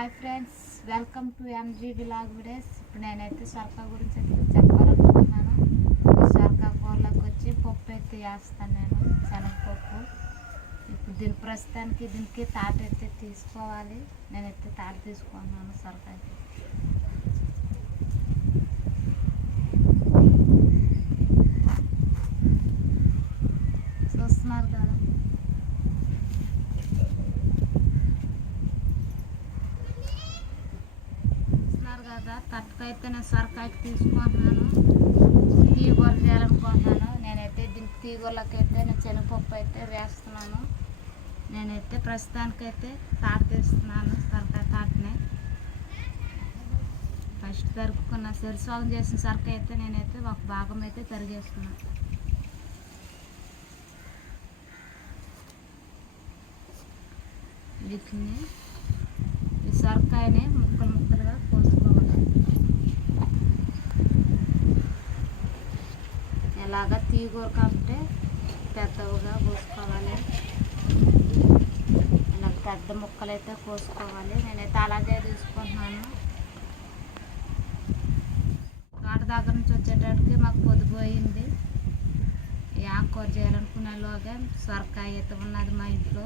Hi friends welcome to MG vlog videos ఇప్పుడు నేనైతే సొరకాయ గురించి అయితే చెప్పాలనుకుంటున్నాను. ఈ సొరకాయ కూరలోకి వచ్చి పప్పు అయితే వేస్తాను నేను శనగపప్పు. ఇప్పుడు దీని ప్రస్తుతానికి దీనికి తాట అయితే తీసుకోవాలి. నేనైతే తాట తీసుకున్నాను సొరకాయకి చూస్తున్నారు కదా చూస్తున్నారు కదా అయితే నేను సొరకాయకి తీసుకుంటున్నాను. తీగూర చేయాలనుకుంటున్నాను నేనైతే దీనికి తీగూరలకైతే నేను శనగపప్పు అయితే వేస్తున్నాను. నేనైతే ప్రస్తుతానికైతే తాట తీస్తున్నాను సొరకాయ తాటని. ఫస్ట్ తరుక్కున్న సరిసోగం చేసిన సొరకాయ అయితే నేనైతే ఒక భాగం అయితే తరిగేస్తున్నాను. వీటిని ఈ సొరకాయని ముక్కలు ముక్కలు కోసుకోవాలి అలాగా తీగూర కంటే పెద్దవిగా కోసుకోవాలి. ఇలా పెద్ద ముక్కలు అయితే కోసుకోవాలి. నేనైతే అలాగే తీసుకుంటున్నాను. తోట దగ్గర నుంచి వచ్చేటప్పటికి మాకు పొద్దుపోయింది యాంకూర చేయాలనుకునేలోగా సొరకాయ అయితే ఉన్నది మా ఇంట్లో.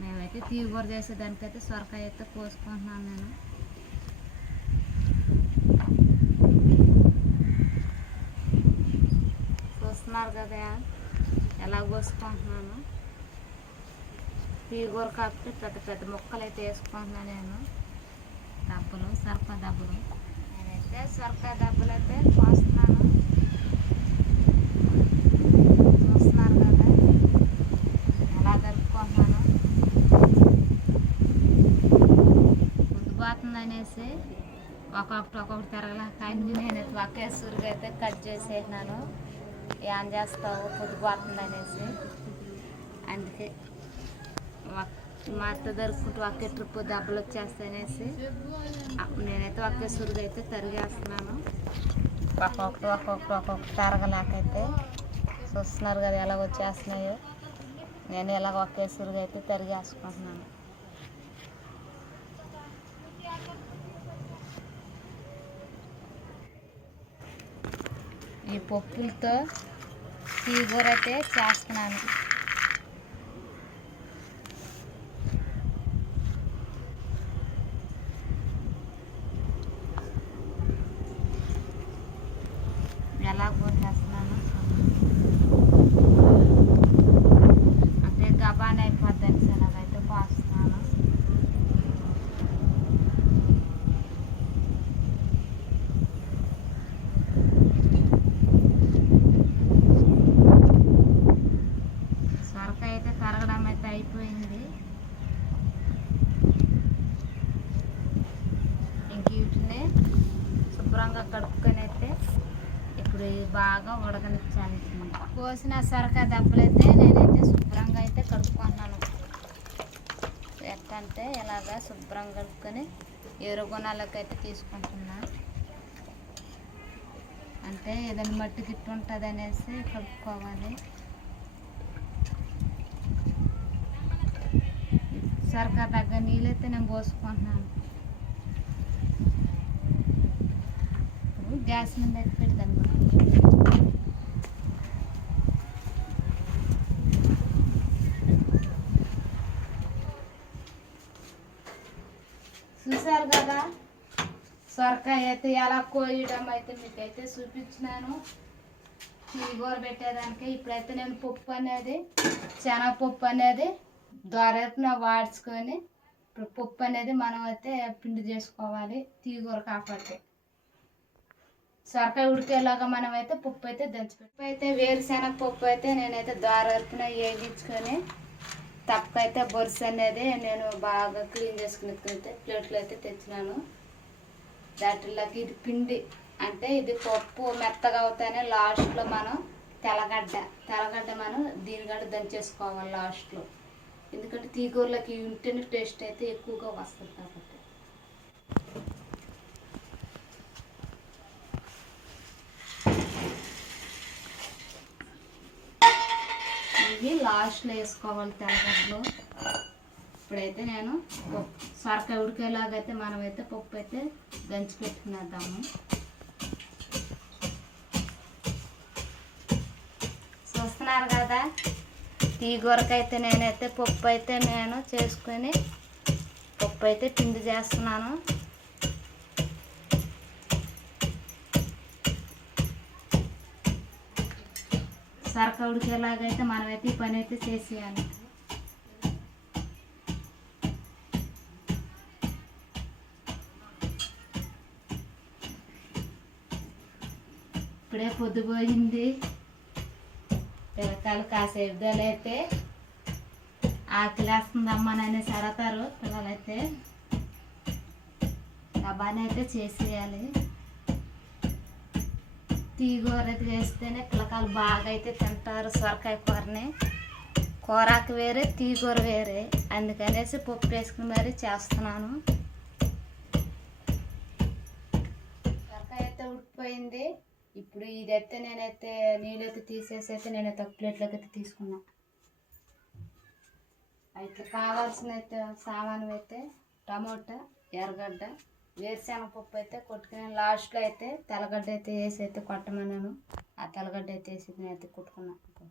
మేమైతే తీగూర చేసేదానికైతే సొరకాయ అయితే కోసుకుంటున్నాను నేను. చూస్తున్నారు కదా. ఎలా కోసుకుంటున్నాను? పీగూర కాబట్టి పెద్ద పెద్ద ముక్కలు అయితే వేసుకుంటున్నాను నేను. డబ్బులు సొరకాయ డబ్బులు నేనైతే సొరకాయ డబ్బులు అయితే కోస్తున్నాను. చూస్తున్నారు కదా. ఎలా కలుపుకుంటున్నాను ముందుపోతుంది అనేసి ఒక్కొక్కటి ఒక్కొక్కటి తిరగలేక అన్ని నేను ఒకేసరిగా అయితే కట్ చేసేసినాను. ఏం చేస్తావు పొద్దుపోతుంది అనేసి అందుకే మా అత్త దొరుకుంటూ ఒకే ట్రిప్ దెబ్బలు వచ్చేస్తాయనేసి. అనేసి నేనైతే సురుగు అయితే తరిగేస్తున్నాను. ఒక్కొక్కటి ఒక్కొక్కటి ఒక్కొక్కటి తరగలేకైతే చూస్తున్నారు కదా ఎలా వచ్చేస్తున్నాయో నేను ఇలాగ ఒకేసరిగా అయితే తరిగేసుకుంటున్నాను. ఈ పప్పులతో తీగూర అయితే చేస్తున్నాను ఎలా కోసేస్తున్నాను అంటే గబాన్ అయిపోద్దని శనగైతే కోస్తున్నాను సొరకాయ అయితే తరగడం అయితే అయిపోయింది ఇంక వీటిని శుభ్రంగా కడుక్కొని అయితే ఇప్పుడు ఇవి బాగా ఉడకనిచ్చాను కోసిన సొరకాయ దెబ్బలైతే నేనైతే శుభ్రంగా అయితే కడుక్కుంటున్నాను ఎట్టంటే ఇలాగా శుభ్రంగా కడుక్కొని ఎరుగుణాలకు అయితే తీసుకుంటున్నా. అంటే ఏదైనా మట్టి గిట్టు ఉంటుంది అనేసి కడుక్కోవాలి. సరకా తగ్గ నీళ్ళైతే నేను పోసుకుంటున్నాను. ఇప్పుడు గ్యాస్ మీద అయితే పెడతాను. చూసారు కదా? సొరకాయ అయితే ఎలా కోయడం అయితే మీకైతే చూపించినాను. తీగూర పెట్టేదానికి ఇప్పుడైతే నేను పప్పు అనేది శనగపప్పు అనేది దొరకన వాడ్చుకొని ఇప్పుడు పప్పు అనేది మనం అయితే పిండి చేసుకోవాలి తీగూర కాబట్టి సొరకాయ ఉడికేలాగా మనం అయితే పప్పు అయితే దంచిపెట్టు అయితే వేరుశెనగ పప్పు అయితే నేనైతే దోరపున వేగించుకొని తప్పకైతే బొరుసు అనేది నేను బాగా క్లీన్ చేసుకుని ప్లేట్లు అయితే తెచ్చినాను. దాటిలోకి ఇది పిండి అంటే ఇది పప్పు మెత్తగా అవుతానే లాస్ట్లో మనం తెల్లగడ్డ తెల్లగడ్డ మనం దీనిగడ్డ దంచేసుకోవాలి లాస్ట్లో. ఎందుకంటే తీగూరలోకి ఉంటేనే టేస్ట్ అయితే ఎక్కువగా వస్తుంది కాబట్టి. లాస్ట్లో వేసుకోవాలి తెల్లగడ్డలు ఇప్పుడైతే నేను పప్పు సొరకాయ ఉడికేలాగైతే మనమైతే పప్పు అయితే దంచి పెట్టుకునేద్దాము. చూస్తున్నారు కదా తీగూరకైతే నేనైతే పప్పు అయితే నేను చేసుకొని పప్పు అయితే పిండి చేస్తున్నాను. సరక ఉడికేలాగైతే మనమైతే ఈ పని అయితే చేసేయాలి. ఇప్పుడే పొద్దుపోయింది పిల్లకాయలు కాసేపు అయితే ఆకలేస్తుందమ్మా అనేసి అడతారు పిల్లలైతే. డబ్బాని అయితే చేసేయాలి. తీగూర వేస్తేనే చేస్తేనే పిల్లకాయలు బాగా అయితే తింటారు సొరకాయ కూరని. కూరాకు వేరే తీగూర వేరే. అందుకనేసి పప్పు వేసుకుని మరీ చేస్తున్నాను. సొరకాయ అయితే ఉడికిపోయింది. ఇప్పుడు ఇదైతే నేనైతే నీళ్ళైతే తీసేసి అయితే నేనైతే ఒక ప్లేట్లోకి అయితే తీసుకున్నా. అయితే కావాల్సిన అయితే సామాను అయితే టమోటా ఎర్రగడ్డ వేరుశనగ పప్పు అయితే కొట్టుకుని లాస్ట్లో అయితే తెల్లగడ్డ అయితే వేసి అయితే కొట్టమన్నాను. ఆ తెల్లగడ్డ అయితే వేసి అయితే కుట్టుకున్నాను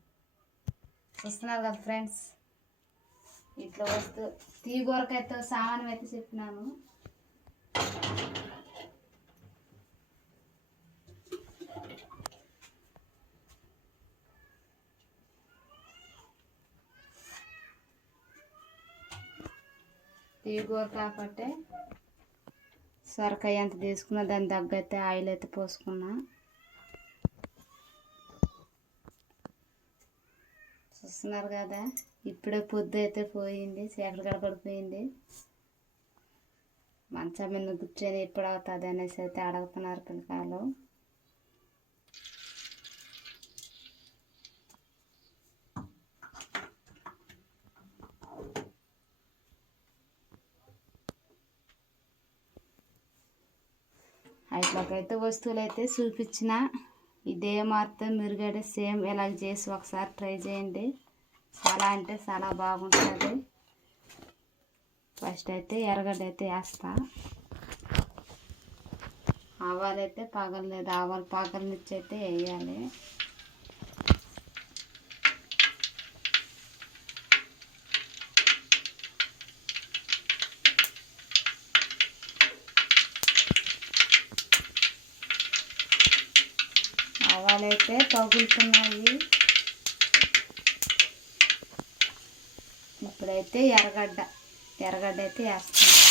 చూస్తున్నారు కదా ఫ్రెండ్స్? ఇట్లా వస్తూ తీగూరకైతే సామాను అయితే చెప్పినాను. తీగూర కాబట్టి సొరకాయ ఎంత తీసుకున్న దాని తగ్గైతే ఆయిల్ అయితే పోసుకున్నా. చూస్తున్నారు కదా ఇప్పుడే పొద్దు అయితే పోయింది చీకటి గడపడిపోయింది మంచం మీద కూర్చొని ఎప్పుడు అవుతుంది అనేసి అయితే అడుగుతున్నారు పిల్లకాయలు. మాకైతే వస్తువులు అయితే చూపించిన ఇదే మాత్రం మీరు కూడా సేమ్ ఇలాగ చేసి ఒకసారి ట్రై చేయండి. చాలా అంటే చాలా బాగుంటుంది. ఫస్ట్ అయితే ఎర్రగడ్డ అయితే వేస్తా. ఆవాలు అయితే పగలలేదు. ఆవాలు పగలనిచ్చి అయితే వేయాలి. అయితే పగులుతున్నాయి ఇప్పుడైతే ఎర్రగడ్డ ఎర్రగడ్డ అయితే వేస్తాను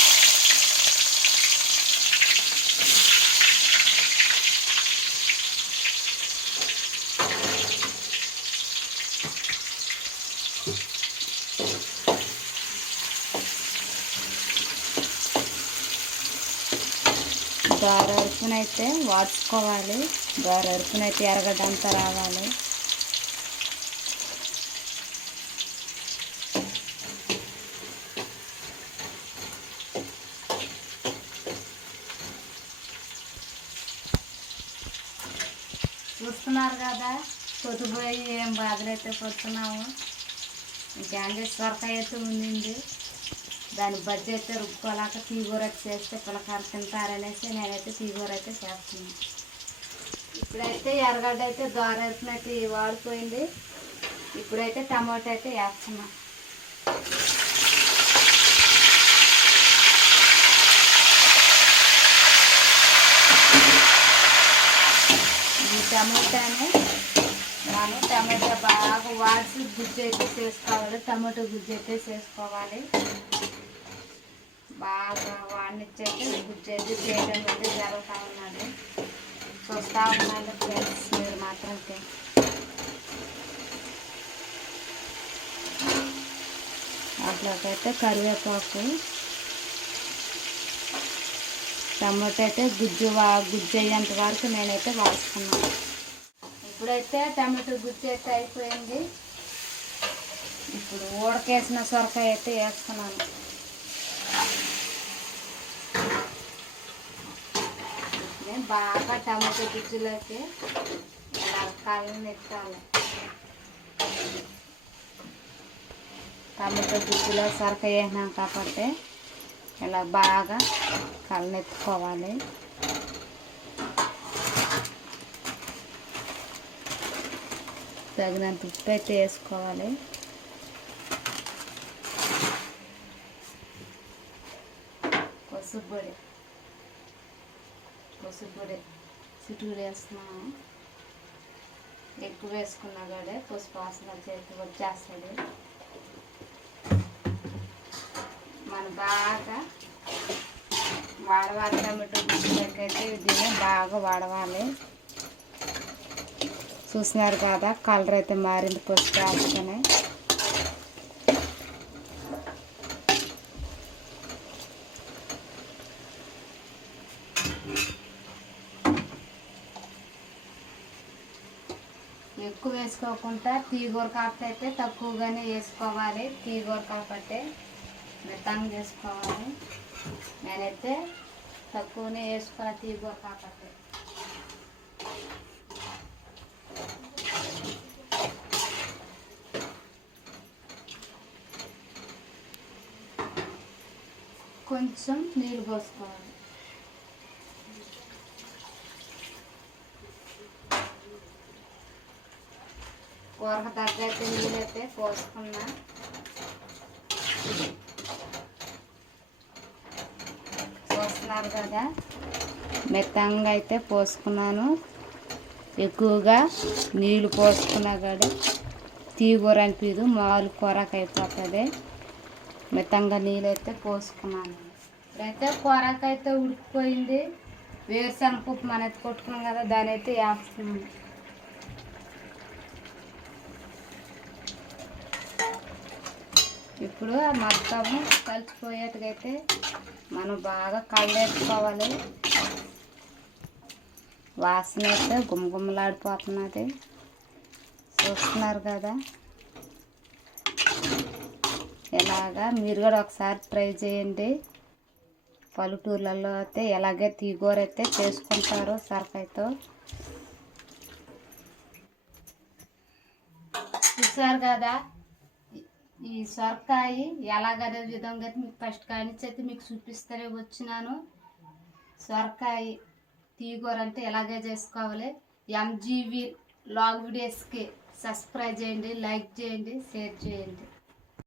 గార అరుపునైతే వాడ్చుకోవాలి. గార అరుపునైతే ఎరగడంతా రావాలి. చూస్తున్నారు కదా? పొద్దుపోయి ఏం బాధలైతే పడుతున్నాము. ఇంకేం చేసి అయితే ఉండింది. దాని బడ్జెట్ అయితే రుబ్బుకోలేక తీగూర అయితే చేస్తే పిల్లకారు తింటారనేసి నేనైతే తీగూర అయితే చేస్తున్నాను ఇప్పుడైతే ఎర్రగడ్డ అయితే దోరేసినట్టు వాడిపోయింది. ఇప్పుడైతే టమాటా అయితే వేస్తున్నా. ఈ టమాటాని మనం టమాటా బాగా వాడిసి గుజ్జు అయితే చేసుకోవాలి. టమాటో గుజ్జు అయితే చేసుకోవాలి. బాగా వాడిని గుజ్జు అయితే చేయడం అయితే జరుగుతూ ఉన్నాడు. చూస్తూ ఉన్నాడు ఫ్రెండ్స్ మీరు మాత్రం అట్లాకైతే అట్లాగైతే కరివేపాకు టమాటో అయితే గుజ్జు వా గుజ్జు అయ్యేంత వరకు నేనైతే వాడుకున్నాను ఇప్పుడైతే టమాటో గుజ్జు అయితే అయిపోయింది. ఇప్పుడు ఉడకేసిన సొరకాయ అయితే వేస్తున్నాను. బాగా టమాటో గుజ్జులోకి ఇలా కళ్ళని ఎత్తాలి టమాటో గుజ్జులో సరక వేసినాం కాబట్టి ఇలా బాగా కళ్ళనెత్తుకోవాలి తగినంత ఉప్పు అయితే వేసుకోవాలి. పసుపు పొడి. పసుపు పొడి చిటుకులు వేస్తున్నాము ఎక్కువ వేసుకున్నా కూడా పసుపు వాసన చేతికి వచ్చేస్తుంది. మనం బాగా వాడవాలి టమాటో అయితే దీన్ని బాగా వాడవాలి. చూసినారు కదా కలర్ అయితే మారింది పసుపు వేసుకొని ఎక్కువ వేసుకోకుండా తీగూర కాకపోతే అయితే తక్కువగానే వేసుకోవాలి. తీగూర కాబట్టి మెత్తంగా చేసుకోవాలి. నేనైతే తక్కువనే వేసుకోవాలి తీగూర కాబట్టి కొంచెం నీళ్ళు పోసుకోవాలి. ఒక దగ్గర నీళ్ళైతే పోసుకున్నా. పోస్తున్నారు కదా. మెత్తంగా అయితే పోసుకున్నాను. ఎక్కువగా నీళ్ళు పోసుకున్నా కూడా తీగూర అనిపించదు మాలు కూరకు అయిపోతుంది. మితంగా నీళ్ళైతే అయితే పోసుకున్నాను. ఇప్పుడైతే కూరకు అయితే ఉడికిపోయింది. వేరుశనగ పప్పు మన అయితే కొట్టుకున్నాం కదా దాని అయితే వేస్తున్నాను. ఇప్పుడు ఆ మొత్తము కలిసిపోయేట్టుగైతే మనం బాగా కళ్ళేసుకోవాలి. వాసన అయితే గుమగుమలాడిపోతున్నది. చూస్తున్నారు కదా? ఇలాగా మీరు కూడా ఒకసారి ట్రై చేయండి. పల్లెటూర్లలో అయితే ఎలాగే తీగూర అయితే చేసుకుంటారు సరకాయతో చూసారు కదా? ఈ- సొరకాయ ఎలాగనే విధంగా అయితే మీకు ఫస్ట్ కానించి అయితే మీకు చూపిస్తూనే వచ్చినాను. సొరకాయ తీగూర అంటే ఎలాగే చేసుకోవాలి? ఎంజీవి లాగ్ వీడియోస్కి సబ్స్క్రైబ్ చేయండి లైక్ చేయండి షేర్ చేయండి.